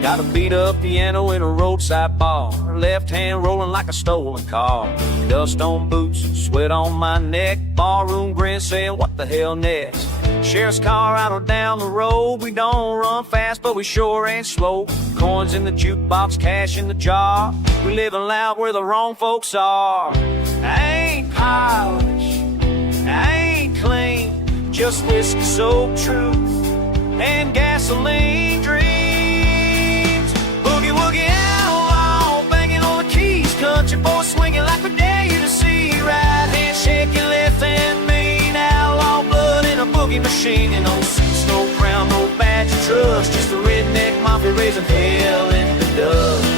Got a beat up piano in a roadside bar, left hand rolling like a stolen car. Dust on boots, sweat on my neck, barroom grin saying what the hell next. Sheriff's car out or down the road, we don't run fast but we sure ain't slow. Coins in the jukebox, cash in the jar, we living loud where the wrong folks are. I ain't polished, I ain't clean, just whiskey soaked truth and gasoline dreams. Boogie Woogie Outlaw, banging on the keys, country boy swinging like we dare you to see. Right hand shaking, left hand mean, outlaw blood in a boogie machine. And no seats, no crown, no badge of trust, just a redneck mafia raising hell in the dust.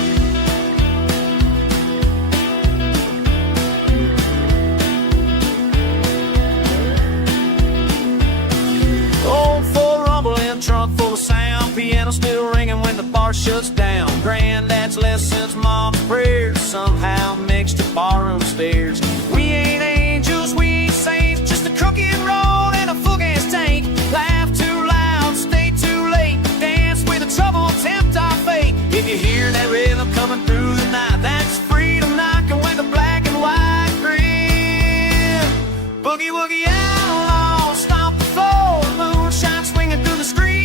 Trunk full of sound, piano still ringing when the bar shuts down. Granddad's lessons, mom's prayers, somehow mixed to barroom stairs. We ain't angels, we ain't saints, just a crooked road and a full-gas tank. Laugh too loud, stay too late, dance with the trouble, tempt our fate. If you hear that rhythm coming through the night, that's freedom knocking with a black and white grin. Boogie Woogie Outlaw, stomp the floor, moonshine swinging through the street.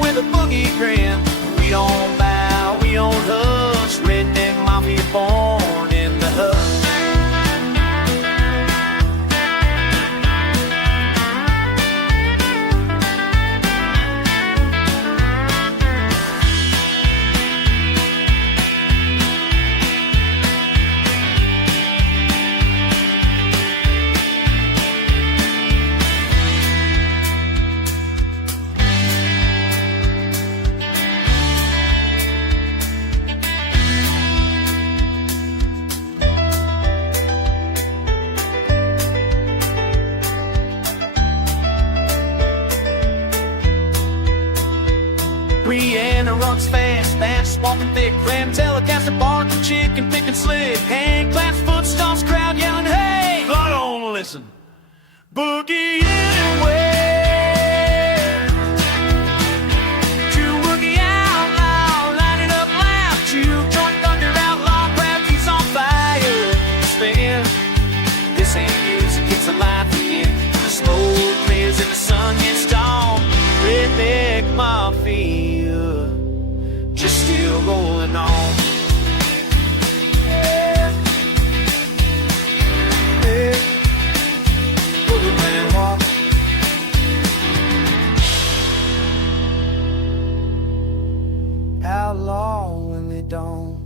With a boogie grin, we don't bow, we don't hush. Redneck Mafia born in the hush. Brianna runs fast, Bass walking thick, Ram Telecaster barking, chicken picking slick, hand claps, foot stomps, crowd yelling, hey! I don't listen. Boogie anywhere. Juke-Woogie Outlaw, light it up loud. Juke-joint thunder outlaw, crowd keeps on fire. Spin. This ain't music, it's a life again. The smoke clears and the sun gets dawn. Redneck Mafia, just still going on. Yeah. Yeah. Boogie man walk. Outlaw when they don't.